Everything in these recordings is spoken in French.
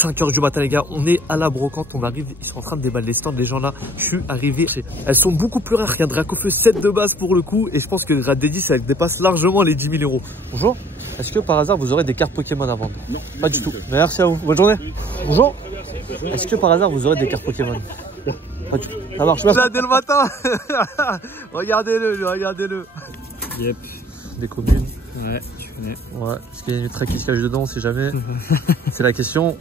5 h du matin les gars, on est à la brocante, on arrive, ils sont en train de déballer les stands, les gens là, je suis arrivé, elles sont beaucoup plus rares, il y a un Dracofeu 7 de base pour le coup, et je pense que le grade des 10 ça dépasse largement les 10 000 €. Bonjour, est-ce que par hasard vous aurez des cartes Pokémon à vendre? Non, pas du tout. Merci à vous, bonne journée. Bonjour, est-ce que par hasard vous aurez des cartes Pokémon? Pas du tout. Ça marche, merci. Là dès le matin. Regardez-le, regardez-le. Yep. Des communes. Ouais, tu connais. Ouais, est-ce qu'il y a une ultra qui se cache dedans, si jamais? C'est la question.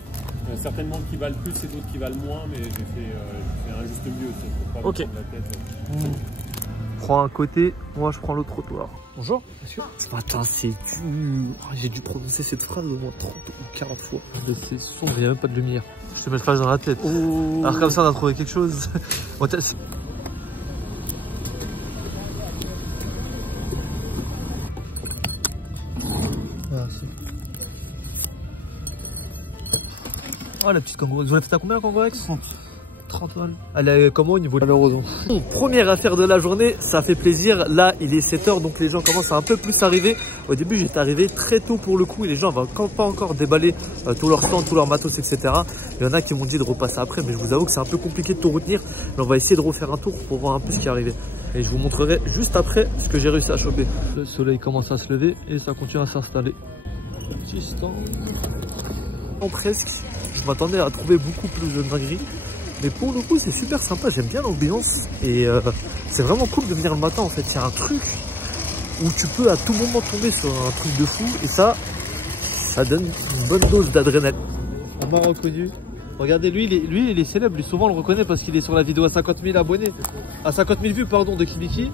Certainement qui valent plus et d'autres qui valent moins, mais j'ai fait un juste milieu. Pour pas ok. me prendre la tête. Prends un côté, moi je prends l'autre trottoir. Bonjour, monsieur. Ce matin, c'est dur. J'ai dû prononcer cette phrase au moins 30 ou 40 fois. C'est sombre, il n'y a même pas de lumière. Je te mets le flash dans la tête. Oh. Alors comme ça, on a trouvé quelque chose. Merci. Oh la petite Kangourou. Vous l'avez fait à combien la Kangourou? 30 balles. Elle est comment au niveau de malheureusement. Première affaire de la journée, ça fait plaisir. Là, il est 7 h, donc les gens commencent à un peu plus arriver. Au début, j'étais arrivé très tôt pour le coup et les gens vont pas encore déballer tout leur stand, tout leur matos, etc. Il y en a qui m'ont dit de repasser après, mais je vous avoue que c'est un peu compliqué de tout retenir. Mais on va essayer de refaire un tour pour voir un peu ce qui est arrivé. Et je vous montrerai juste après ce que j'ai réussi à choper. Le soleil commence à se lever et ça continue à s'installer. Petit stand. Presque. Je m'attendais à trouver beaucoup plus de dingueries. Mais pour le coup, c'est super sympa, j'aime bien l'ambiance et c'est vraiment cool de venir le matin en fait. Il y a un truc où tu peux à tout moment tomber sur un truc de fou et ça donne une bonne dose d'adrénaline. On m'a reconnu. Regardez, lui il est célèbre, lui souvent on le reconnaît parce qu'il est sur la vidéo à 50 000 abonnés. À 50 000 vues, pardon, de Kibiki.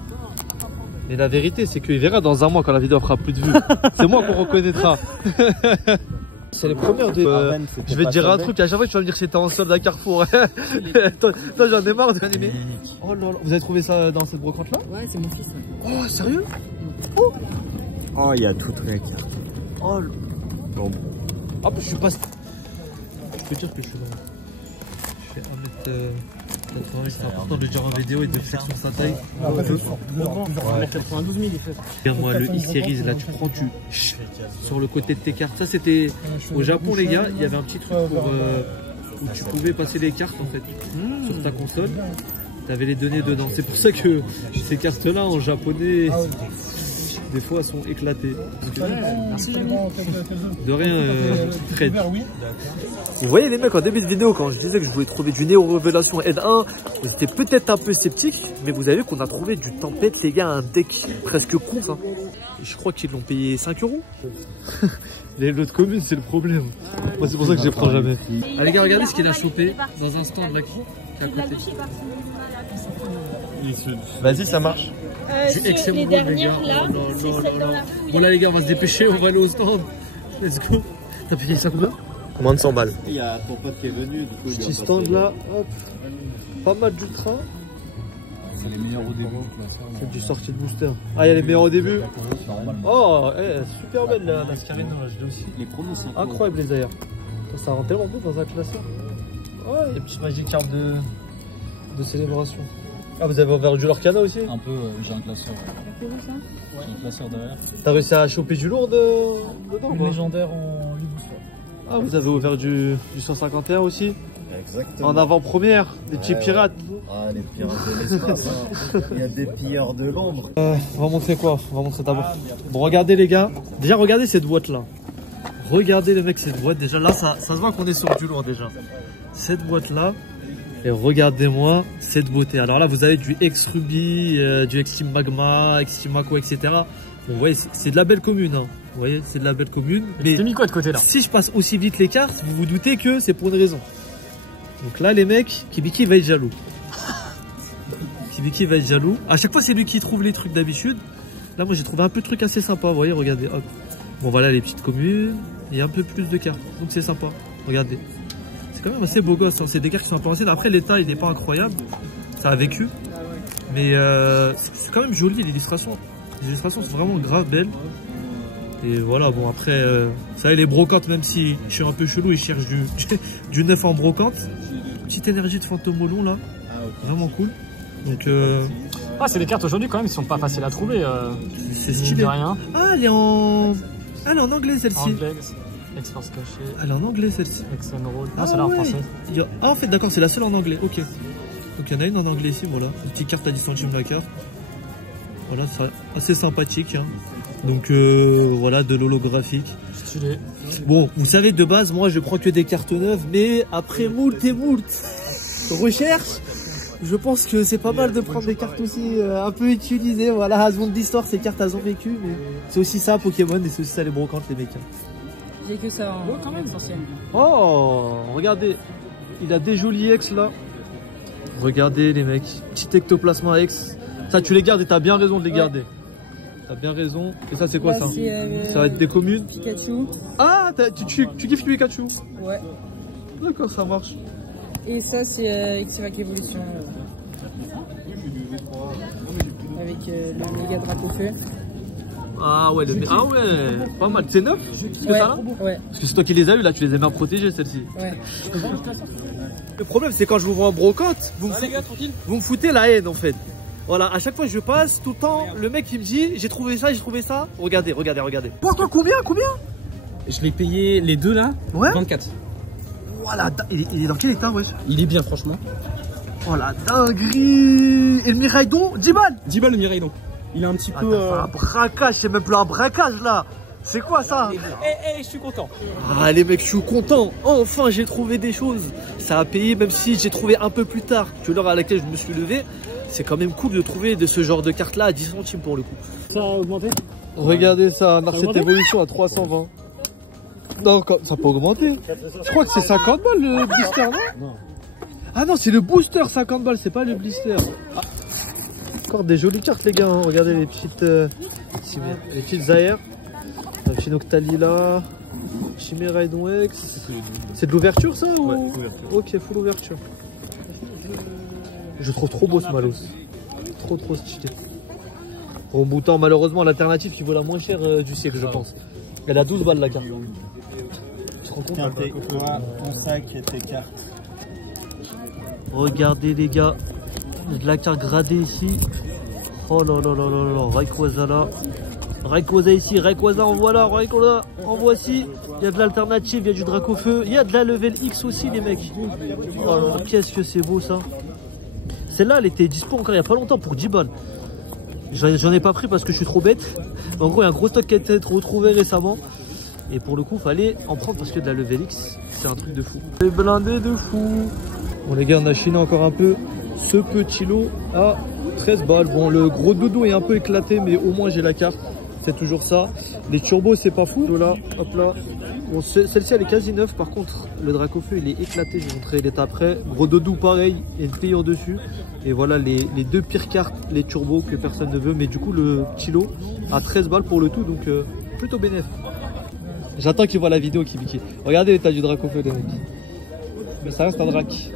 Mais la vérité, c'est qu'il verra dans un mois quand la vidéo fera plus de vues. C'est moi qu'on reconnaîtra. C'est les premières de... je vais te dire un truc, à chaque fois tu vas me dire que c'était en solde à Carrefour. Toi j'en ai marre de animer. Oh là là, vous avez trouvé ça dans cette brocante là? Ouais, c'est mon fils. Ouais. Oh sérieux? Oh, il y a toutes les cartes. Oh là. Bon. Ah je suis pas... Je peux dire que je suis là. Je fais 1m88, c'est important de le dire en vidéo et de faire sur sa taille. 92 000 il fait. Regarde-moi le e-series là, tu prends, tu sur le côté de tes cartes. Ça c'était au Japon les gars, il y avait un petit truc pour où tu pouvais passer les cartes en fait sur ta console. Tu avais les données dedans. C'est pour ça que ces cartes là en japonais, des fois elles sont éclatées. Merci. De rien Fred. Vous voyez les mecs en début de vidéo quand je disais que je voulais trouver du Néo Révélation N1, j'étais peut-être un peu sceptique, mais vous avez vu qu'on a trouvé du Tempête les gars, un deck presque con ça. Je crois qu'ils l'ont payé 5 €. L'autre commune c'est le problème. Moi c'est pour ça que je les prends jamais. Ah les gars regardez ce qu'il a chopé dans un stand là qui est à côté. Vas-y, ça marche. Excellent les dernières les gars. là, c'est celle dans la foulée. Bon là les gars on va se dépêcher, on va aller au stand. Let's go. T'as payé ça combien? Moins de 100 balles. Il y a ton pote qui est venu, du coup. Petit stand là, hop. Pas mal d'ultra. C'est les meilleurs au début. C'est du sortie de booster. Ah, il y a les meilleurs au début. Oh, super belle la Scarino là, je l'ai aussi. Les promos sont incroyable les airs. Ça rend tellement beau dans un classeur. Oh, il y a une petite Magic Card de célébration. Ah, vous avez ouvert du Lorcana aussi? un peu, j'ai un classeur. J'ai un classeur derrière. T'as réussi à choper du lourd dedans? Une légendaire en booster. Ah, vous avez ouvert du 151 aussi? Exactement. En avant-première, des petits pirates. Ah, les pirates de l'espace. Hein. Il y a des pilleurs de l'ombre. On va montrer quoi? On va montrer d'abord. Bon, regardez les gars. Déjà, regardez cette boîte là. Regardez les mecs, cette boîte. Déjà là, ça se voit qu'on est sur du lourd déjà. Cette boîte là. Et regardez-moi cette beauté. Alors là, vous avez du X-Ruby, du Extreme Magma, Extreme Mako, etc. Bon, vous voyez, c'est de la belle commune. Hein. Vous voyez, c'est de la belle commune. Mais t'as mis quoi de côté là? Si je passe aussi vite les cartes, vous vous doutez que c'est pour une raison. Donc là, les mecs, Kibiki va être jaloux. Kibiki va être jaloux. À chaque fois, c'est lui qui trouve les trucs d'habitude. Là, moi, j'ai trouvé un peu de trucs assez sympas. Vous voyez, regardez. Hop. Bon, voilà les petites communes. Il y a un peu plus de cartes. Donc, c'est sympa. Regardez. C'est quand même assez beau gosse. Hein. C'est des cartes qui sont un peu anciennes. Après, l'état, il n'est pas incroyable. Ça a vécu. Mais c'est quand même joli, l'illustration. Les illustrations sont vraiment grave belles. Et voilà, bon, après, vous savez, les brocantes, même si je suis un peu chelou, ils cherchent du neuf en brocante. Petite énergie de fantôme au long, là. Vraiment cool. Donc, ah, c'est des cartes aujourd'hui quand même, ils sont pas faciles à trouver. C'est stylé. Rien. Ah, elle est en anglais celle-ci. Ex-Force cachée. Elle est en anglais celle-ci. Ex-Enroll. Ah, celle-là en français. Ah, en fait, d'accord, c'est la seule en anglais. Ok. Donc il y en a une en anglais ici, voilà. Une petite carte à 10 centimes la carte. Voilà, c'est assez sympathique. Hein. Donc voilà, de l'holographique. Stylé. Bon, vous savez, de base, moi je prends que des cartes neuves, mais après moult et moult recherche, je pense que c'est pas mal de prendre des cartes aussi un peu utilisées. Voilà, à ce monde d'histoire, ces cartes elles ont vécu, mais c'est aussi ça Pokémon et c'est aussi ça les brocantes, les mecs. J'ai que ça en quand même essentiel. Oh, regardez, il a des jolis ex là. Regardez les mecs, petit ectoplasma ex. Ça, tu les gardes et t'as bien raison de les garder. T'as bien raison. Et ça, c'est quoi ça? Ça va être des communes. Pikachu. Ah, tu kiffes Pikachu? Ouais. D'accord, ça marche. Et ça, c'est X-Vac Evolution. Avec le méga Dracofeu. Ah ouais, pas mal. C'est neuf? Ouais. Ouais. Parce que c'est toi qui les as eu là, tu les as bien protégés celles-ci. Ouais. Le problème, c'est quand je vous vois en brocante, vous me foutez la haine en fait. Voilà, à chaque fois que je passe, tout le temps, le mec il me dit j'ai trouvé ça, j'ai trouvé ça. Regardez. Pour toi, combien? Je l'ai payé les deux là, Ouais. 24. Voilà, il est dans quel état, wesh? Il est bien franchement. Oh la dinguerie! Et le Miraidon, 10 balles! 10 balles le Miraidon. Il est un petit peu... C'est un braquage, c'est même plus un braquage là! C'est quoi ça? je suis content. Ah les mecs, je suis content. Enfin, j'ai trouvé des choses. Ça a payé, même si j'ai trouvé un peu plus tard que l'heure à laquelle je me suis levé. C'est quand même cool de trouver de ce genre de carte là à 10 centimes pour le coup. Ça a augmenté? Regardez ça, Narcette Évolution à 320. Non, ça peut augmenter. Je crois que c'est 50 balles le blister, non? Ah non, c'est le booster 50 balles, c'est pas le blister. Ah. Encore des jolies cartes les gars, hein. Regardez les petites Zaire. Un petit Noctalila. Chimeraidon X. C'est de l'ouverture ça ou... Ouais, ouverture. Ok, full ouverture. Je trouve trop beau ce Malos. Trop stylé. Romboutant, malheureusement, l'alternative qui vaut la moins chère du siècle, je pense. Elle a 12 balles la carte. Tu te rends compte? Toi, ton sac et tes cartes. Regardez les gars, de la carte gradée ici. Oh là là là là là, Rayquaza là. Rayquaza ici, Rayquaza en voilà, Rayquaza en voici. Il y a de l'alternative, il y a du Dracofeu, il y a de la level X aussi les mecs. Oh là là, qu'est-ce que c'est beau ça. Celle-là elle était dispo encore il n'y a pas longtemps pour 10 balles. J'en ai pas pris parce que je suis trop bête. En gros il y a un gros stock qui a été retrouvé récemment. Et pour le coup fallait en prendre parce que de la level X c'est un truc de fou. C'est blindé de fou. Bon les gars, on a chiné encore un peu ce petit lot à 13 balles. Bon, le gros dodo est un peu éclaté, mais au moins j'ai la carte. C'est toujours ça. Les turbos, c'est pas fou. Là, hop là. Bon, celle-ci, elle est quasi neuve. Par contre, le Dracofeu, il est éclaté. Je vais montrer l'état après. Gros dodo, pareil. Il y a une payure dessus. Et voilà les deux pires cartes, les turbos que personne ne veut. Mais du coup, le petit lot à 13 balles pour le tout. Donc, plutôt bénéf. J'attends qu'ils voient la vidéo, Kibiki. Regardez l'état du Dracofeu, les mecs. Mais ça reste un drac.